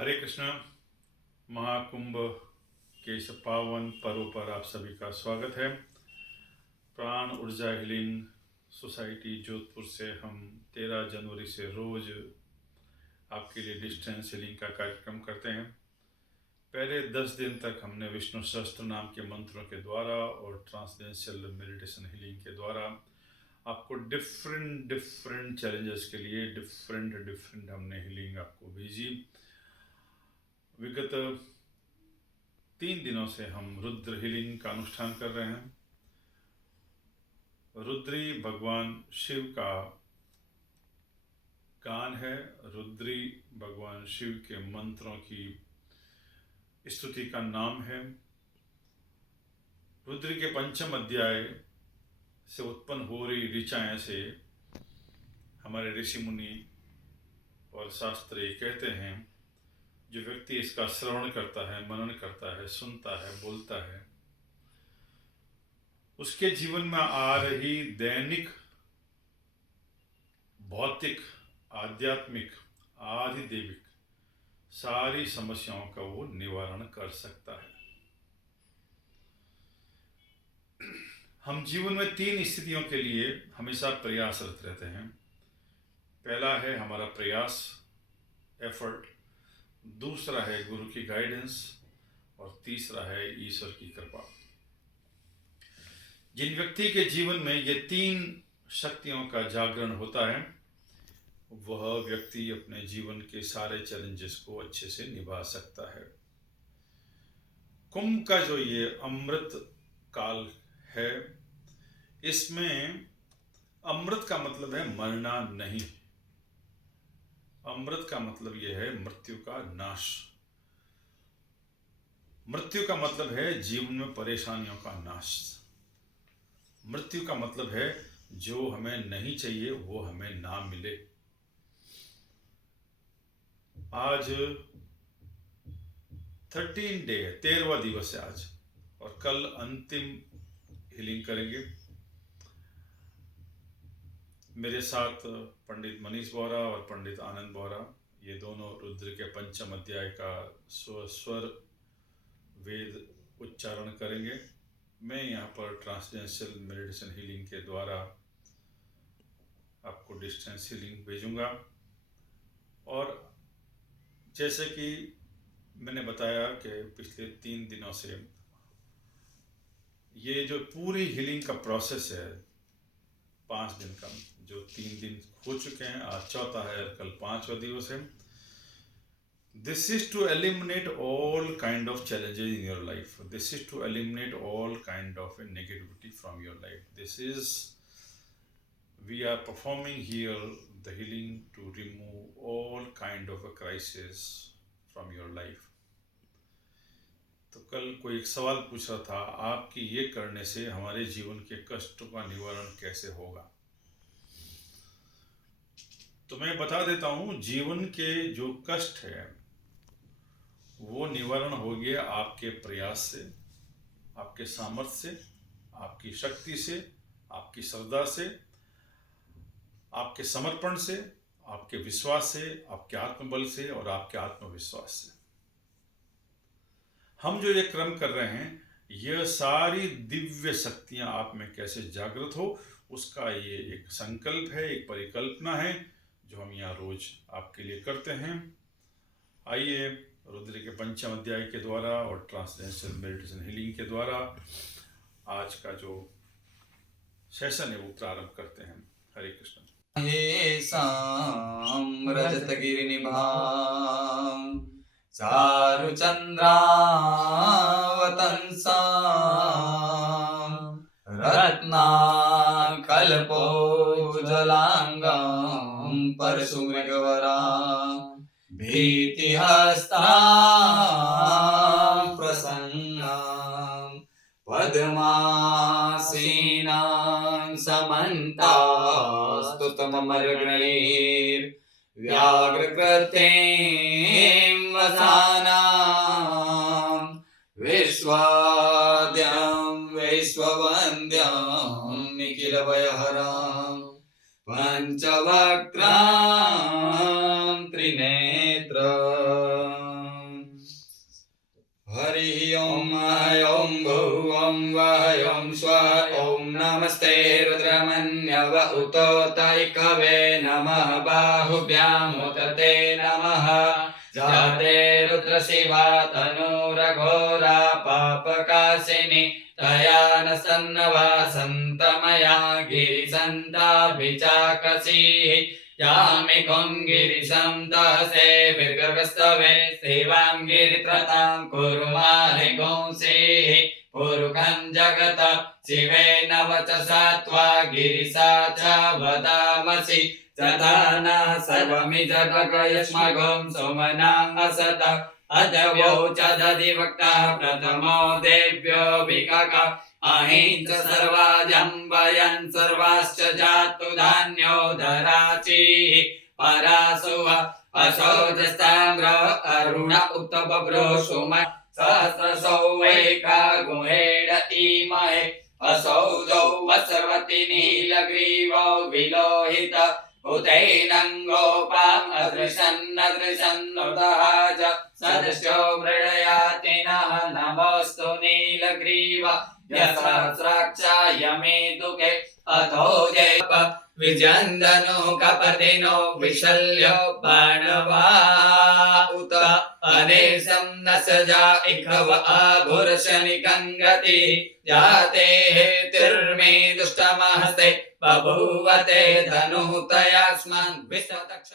हरे कृष्णा। महाकुंभ के इस पावन पर्व पर आप सभी का स्वागत है। प्राण ऊर्जा हीलिंग सोसाइटी जोधपुर से हम 13 जनवरी से रोज आपके लिए डिस्टेंस हीलिंग का कार्यक्रम करते हैं। पहले 10 दिन तक हमने विष्णु सहस्त्र नाम के मंत्रों के द्वारा और ट्रांसडेंशियल मेडिटेशन हीलिंग के द्वारा आपको डिफरेंट चैलेंजेस के लिए डिफरेंट हमने हीलिंग आपको भेजी। विगत 3 दिनों से हम रुद्र हीलिंग का अनुष्ठान कर रहे हैं। रुद्री भगवान शिव का गान है। रुद्री भगवान शिव के मंत्रों की स्तुति का नाम है। रुद्री के पंचम अध्याय से उत्पन्न हो रही ऋचाएं से हमारे ऋषि मुनि और शास्त्र ये कहते हैं, जो व्यक्ति इसका श्रवण करता है, मनन करता है, सुनता है, बोलता है, उसके जीवन में आ रही दैनिक भौतिक आध्यात्मिक आधिदैविक सारी समस्याओं का वो निवारण कर सकता है। हम जीवन में 3 स्थितियों के लिए हमेशा प्रयासरत रहते हैं। पहला है हमारा प्रयास, एफर्ट। दूसरा है गुरु की गाइडेंस और तीसरा है ईश्वर की कृपा। जिन व्यक्ति के जीवन में ये 3 शक्तियों का जागरण होता है, वह व्यक्ति अपने जीवन के सारे चैलेंजेस को अच्छे से निभा सकता है। कुंभ का जो ये अमृत काल है, इसमें अमृत का मतलब है मरना नहीं। अमृत का मतलब यह है मृत्यु का नाश। मृत्यु का मतलब है जीवन में परेशानियों का नाश। मृत्यु का मतलब है जो हमें नहीं चाहिए वो हमें ना मिले। आज 13 डे है, 13वां दिवस है आज, और कल अंतिम हीलिंग करेंगे। मेरे साथ पंडित मनीष बोरा और पंडित आनंद बोरा, ये दोनों रुद्र के पंचम अध्याय का स्वर वेद उच्चारण करेंगे। मैं यहाँ पर ट्रांसडेंशियल मेडिटेशन हीलिंग के द्वारा आपको डिस्टेंस हीलिंग भेजूंगा। और जैसे कि मैंने बताया कि पिछले 3 दिनों से ये जो पूरी हीलिंग का प्रोसेस है, 5 दिन का, जो 3 दिन हो चुके हैं, आज चौथा है और कल 5वां दिवस है। This is to eliminate all kind of challenges in your life. This is to eliminate all kind of negativity from your life. This is, we are performing here the healing to remove all kind of a crisis from your life. तो कल कोई एक सवाल पूछ रहा था, आपकी ये करने से हमारे जीवन के कष्टों का निवारण कैसे होगा? तो मैं बता देता हूँ, जीवन के जो कष्ट है वो निवारण हो गया आपके प्रयास से, आपके सामर्थ्य से, आपकी शक्ति से, आपकी श्रद्धा से, आपके समर्पण से, आपके विश्वास से, आपके आत्मबल से और आपके आत्मविश्वास से। हम जो ये क्रम कर रहे हैं, यह सारी दिव्य शक्तियां आप में कैसे जागृत हो, उसका ये एक संकल्प है, एक परिकल्पना है, जो हम यहाँ रोज आपके लिए करते हैं। आइए रुद्र के पंचम अध्याय के द्वारा और ट्रांसडेंशियल मेडिटेशन हीलिंग के द्वारा आज का जो सेशन है वो प्रारंभ करते हैं। हरे कृष्ण। ये साम रजत गिरिनिभां चारु चंद्रावतंसां रत्ना कल्पोज्ज्वलांगं परशुमृगवरा भीतिहस्तां प्रसन्नां पद्मासीनां समन्तास्तुतममर्गणैर्व्याघ्रकृतें वसानां विश्वाद्यं वैश्ववन्द्यं निखिलभयहरां पञ्चवक्त्रां त्रिनेत्रम् हरि ओम ॐ भूः ॐ वः ॐ स्वः ॐ नमस्ते रुद्रमन्यव उतोतैकवे नमः बाहुभ्याम् उत ते नमः जाते रुद्रशिवा तनूरघोरा पापकाशिनी तया न सन्नवा सन्तमया गिरिसन्ताभिचाकसीः यामि गिरिशं दहसे विर्गस्तवे सेवां गिरित्रतां कुरु माहि गुंसीः पुरुखं जगत शिवेन वचसा त्वा गिरिसा च वदामसि जदानः सर्वमि जगयश्मगं सुमनां असत अदव्यो च दधिवक्ता प्रथमो देव्यो विकक अहिंस सर्वाजम्बयन् सर्वाश्च जातु धान्यो धराचिः परासुव असौजस्ताम्र अरुण उत्तबभ्रो सुम सहस्रसौ वैका गुहेड इमहे असौजौ वसर्वति नीलग्रीवो विलोहित उतैनङ्गोपाम् अदृशन्नदृशन्नुदहाज सदृशो मृडयाति नः नमोऽस्तु नीलग्रीव यसहस्राक्षाय मे दुःखे अथो जैप विजन्दनो कपतिनो विशल्यो बाणवा उत अनेशं न सजा इखव आभुर्शनिकङ्गति जाते हेतिर्मे दुष्टमहस्ते बभूवते धनुतयास्मान् विश्वतक्ष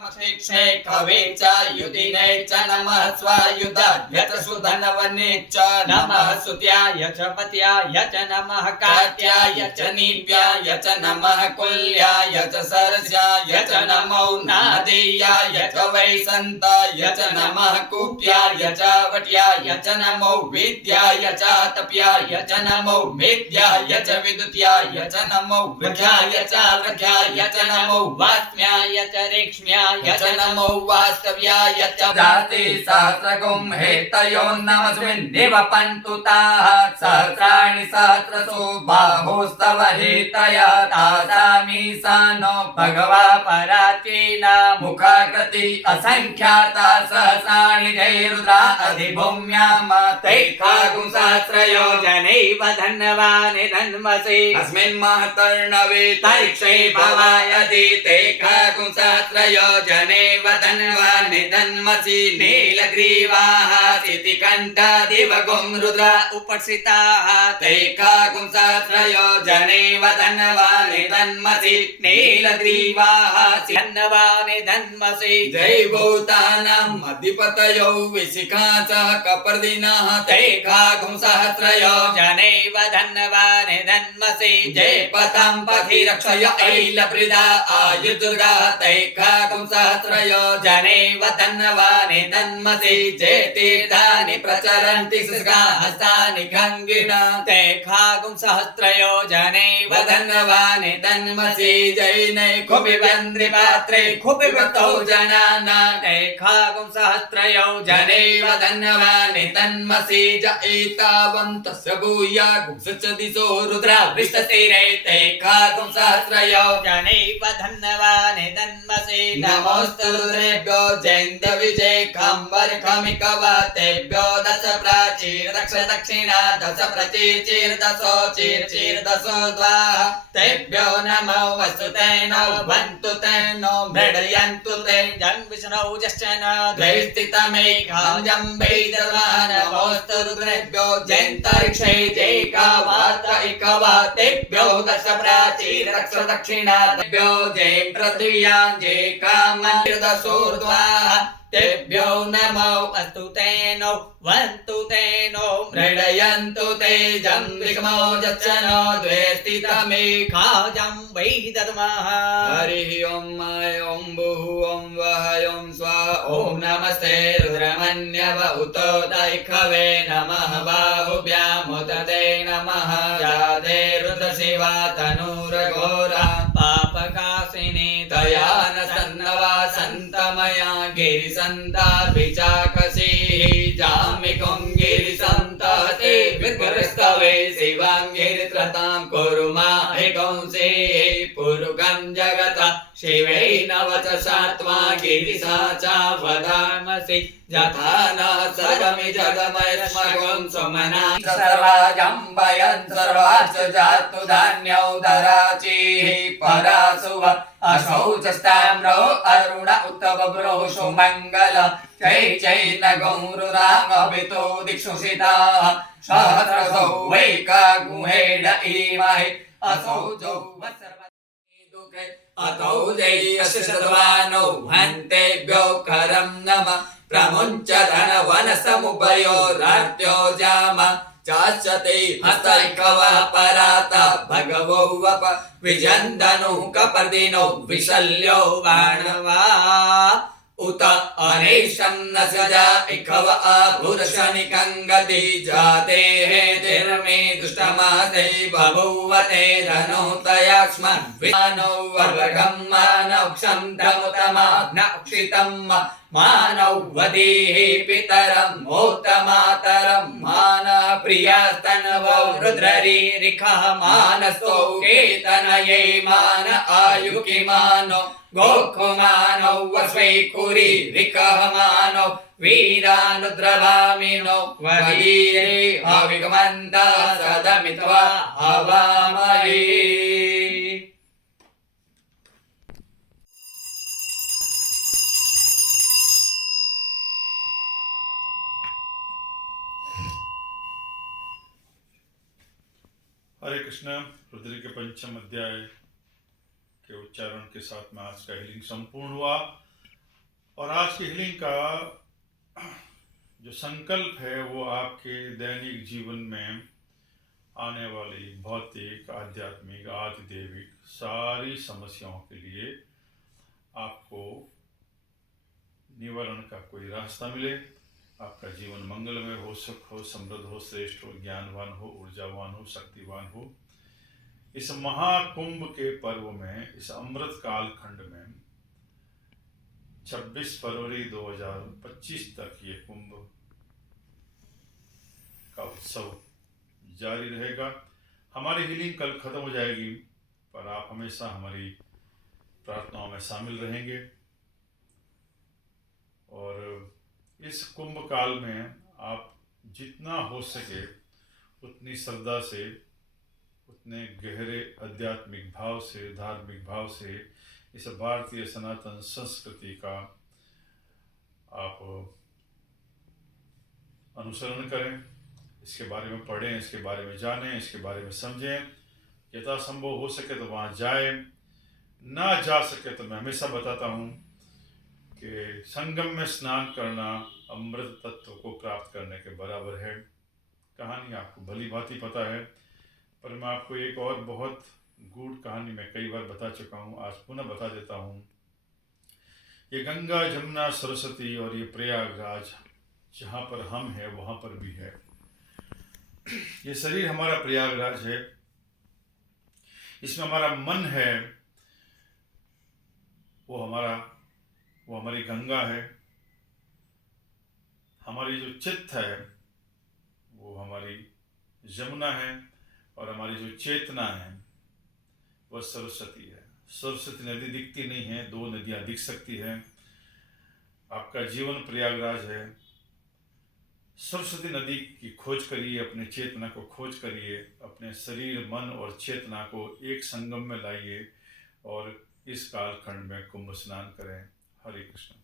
नमस्ते कवे च युधिने च नमः स्वायुधाय च सुधनवने च नमः सुत्याय च पत्याय च नमः कात्याय च नीप्याय च नमः कुल्याय च सरस्याय च नमो नादेयाय च वैसन्ताय च नमः कुप्याय च वट्याय च नमो वेद्याय च तप्याय च नमो मेद्याय च विदुत्याय च नमो वृक्षाय च वृक्षाय च नमो वास्म्याय च रेक्ष्म्याय च नमो वास्तव्याय च जाते सहस्रगुं हेतयो नमस्मिन् निवपन्तु ताः सहस्राणि सहस्रसो बाहोस्तव हेतय तासामीशानो भगवा पराचीना मुखाकृति असङ्ख्याता सहस्राणि जय रुद्रा अधिभूम्याम तैकागुं सहस्रयो जनैव धन्वानि धन्वसि अस्मिन् महतर्णवे तैक्षे भवायधि तैकागुं सहस्रयो जनेव धन्वानि धन्वसि नीलग्रीवाः सितिकण्ठा दिवगुं रुद्रा उपसिताः तैकागुं सहस्रयो जनेव धन्वानि धन्वसि नीलग्रीवाः धन्वानि धन्वसि जैभूतानाम् अधिपतयो विशिखा च कपर्दिनः तैकागुं सहस्रयो जनेव धन्वानि धन्वसि जयपथं पथि रक्षय ऐलवृदा आयुर्दुर्गा तैकागुं सहस्रयो जनेव धन्वानि धन्वसि जयतीर्थानि प्रचरन्ति हस्तानि गङ्गिना तैकागुं सहस्रयो जनेव धन्वानि धन्वसि जैने कुपिबन्द्रिपात्रे कुपिवतौ जनाना तैकागुं सहस्रयो जनेव धन्वानि धन्वसि ज एतावन्तस्य भूया गुंसच दिशो रुद्रा वृष्टशिरे तैकागुं सहस्रयो जनेव धन्वानि धन्वसि नमोऽस्तु रुद्रेभ्यो जैन्दविजय खम्बरखमिकवा तेभ्यो दश प्राचीर दक्ष दक्षिणा दश प्रचीर् दशो चीर् दशो द्वाः तेभ्यो नमो वस्तु तेनो वन्तु तेनो मृडयन्तु ते जं विष्णौ जश्चन द्वैस्थितमेकां जम्बैर्दर्वा नमोऽस्तु रुद्रेभ्यो जैन्तरिक्षे जैकावात इकवा तेभ्यो दश प्राचीर दक्ष दक्षिणा तेभ्यो जय पृथिव्यां जय कामदशोर्ध्वाः तेभ्यो नमो अस्तु तेनो वन्तु तेनो मृडयन्तु ते जं विष्मो जच्छनो द्वे स्थितमेकाजं वै दद्मः हरिः ॐ ॐ भूः ॐ वः ॐ स्वः ॐ नमस्ते रुद्रमन्यव उतोतैखवे नमः बाहुभ्याम् उत ते नमः जाते रुद्रशिवा तनूरघोरा पापकाशिनी तया न सन्नवा सन्तमया गिरिसन्ताभिचाकसीः जामिकुं गिरिसन्तहते विर्गस्तवे शिवां गिरित्रतां कुरु माहि गुंसीः पुरुखं जगत शिवेन वचसा त्वा गिरिशा च वदामसि यथा न सर्वमि जगमयस्मगुं सुमना सर्वाजम्बयन् सर्वाश्च जातु धान्यौदराचिः परासुव अशौचस्ताम्रो अरुण उत्तमब्रो सुमङ्गल जय जय न गौरुरामभितो दिक्षुषिताः सहस्रसौ वैका गुहेड इमहि असौ जौ वत्सर्वदुःखे अतौ जयस्य शतवानो हन्तेभ्यो करं नमः प्रमुञ्च धनवनसमुभयोरार्त्यो जाम चास्यते हस्तैकवः पराता भगवो वप विजन्दनु कपर्दिनो विशल्यो बाणवा उत अनेशं न सजा इखव आभुरशनिकं गति जाते तिर्मे दुष्टमासे बभूवते धनोतयास्मन् विमानो वर्गं मानवक्षं धमुतमाग्नक्षितं मानव वधीः पितरं मोतमातरं मान प्रियास्तनवो रुद्ररीरिखः मानसो केतनये मान आयुकिमानो गोकुमानो वस्वैकुरी रिकः मानो वीरानुद्रभामिनो वरीरे अविगमन्ता सदमित्वा हवामहे। हरे कृष्ण। रुद्र के पंचम अध्याय के उच्चारण के साथ में आज का हीलिंग संपूर्ण हुआ। और आज की हीलिंग का जो संकल्प है वो आपके दैनिक जीवन में आने वाली भौतिक, आध्यात्मिक, आदिदेविक सारी समस्याओं के लिए आपको निवारण का कोई रास्ता मिले, आपका जीवन मंगलमय हो, सुख हो, समृद्ध हो, श्रेष्ठ हो, ज्ञानवान हो, ऊर्जावान हो, शक्तिवान हो। इस महाकुंभ के पर्व में, इस अमृत काल खंड में 26 फरवरी 2025 तक ये कुंभ का उत्सव जारी रहेगा। हमारी हीलिंग कल खत्म हो जाएगी, पर आप हमेशा हमारी प्रार्थनाओं में शामिल रहेंगे। और इस कुंभ काल में आप जितना हो सके उतनी श्रद्धा से, उतने गहरे आध्यात्मिक भाव से, धार्मिक भाव से इस भारतीय सनातन संस्कृति का आप अनुसरण करें, इसके बारे में पढ़ें, इसके बारे में जानें, इसके बारे में समझें। यथासंभव हो सके तो वहाँ जाएं, ना जा सके तो मैं हमेशा बताता हूँ कि संगम में स्नान करना अमृत तत्व को प्राप्त करने के बराबर है। कहानी आपको भली भांति पता है, पर मैं आपको एक और बहुत गूढ़ कहानी मैं कई बार बता चुका हूँ, आज पुनः बता देता हूँ। ये गंगा, जमुना, सरस्वती और ये प्रयागराज जहाँ पर हम हैं वहाँ पर भी है। ये शरीर हमारा प्रयागराज है, इसमें हमारा मन है, वो हमारी गंगा है। हमारी जो चित्त है वो हमारी यमुना है, और हमारी जो चेतना है वह सरस्वती है। सरस्वती नदी दिखती नहीं है, 2 नदियाँ दिख सकती हैं। आपका जीवन प्रयागराज है। सरस्वती नदी की खोज करिए, अपने चेतना को खोज करिए, अपने शरीर, मन और चेतना को एक संगम में लाइए और इस कालखंड में कुंभ स्नान करें। हरे कृष्ण।